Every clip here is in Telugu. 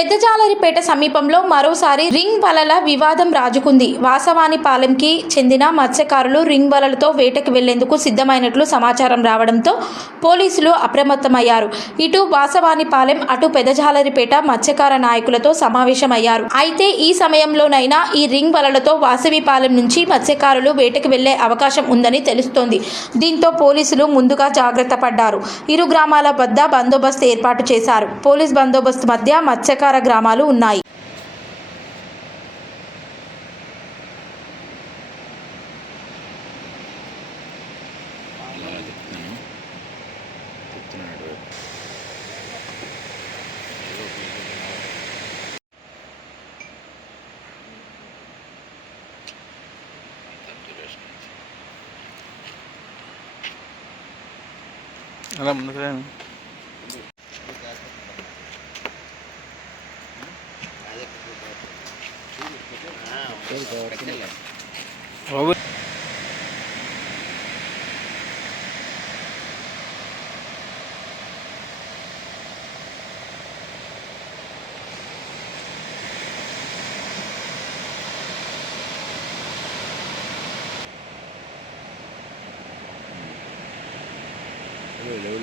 పెద్దజాలరిపేట సమీపంలో మరోసారి రింగ్ వలల వివాదం రాజుకుంది. వాసవానిపాలెంకి చెందిన మత్స్యకారులు రింగ్ వలలతో వేటకు వెళ్లేందుకు సిద్ధమైనట్లు సమాచారం రావడంతో పోలీసులు అప్రమత్తమయ్యారు. ఇటు వాసవానిపాలెం, అటు పెద్దజాలరిపేట మత్స్యకార నాయకులతో సమావేశమయ్యారు. అయితే ఈ సమయంలోనైనా ఈ రింగ్ వలలతో వాసవిపాలెం నుంచి మత్స్యకారులు వేటకు వెళ్లే అవకాశం ఉందని తెలుస్తోంది. దీంతో పోలీసులు ముందుగా జాగ్రత్త పడ్డారు. ఇరు గ్రామాల వద్ద బందోబస్తు ఏర్పాటు చేశారు. పోలీస్ బందోబస్తు మధ్య మత్స్యకార గ్రామాలు ఉన్నాయి. అలా ముందుకు రండి. బాబు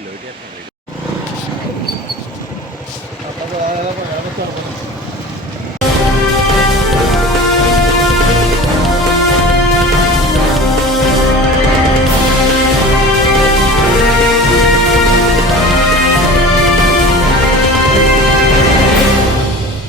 Lo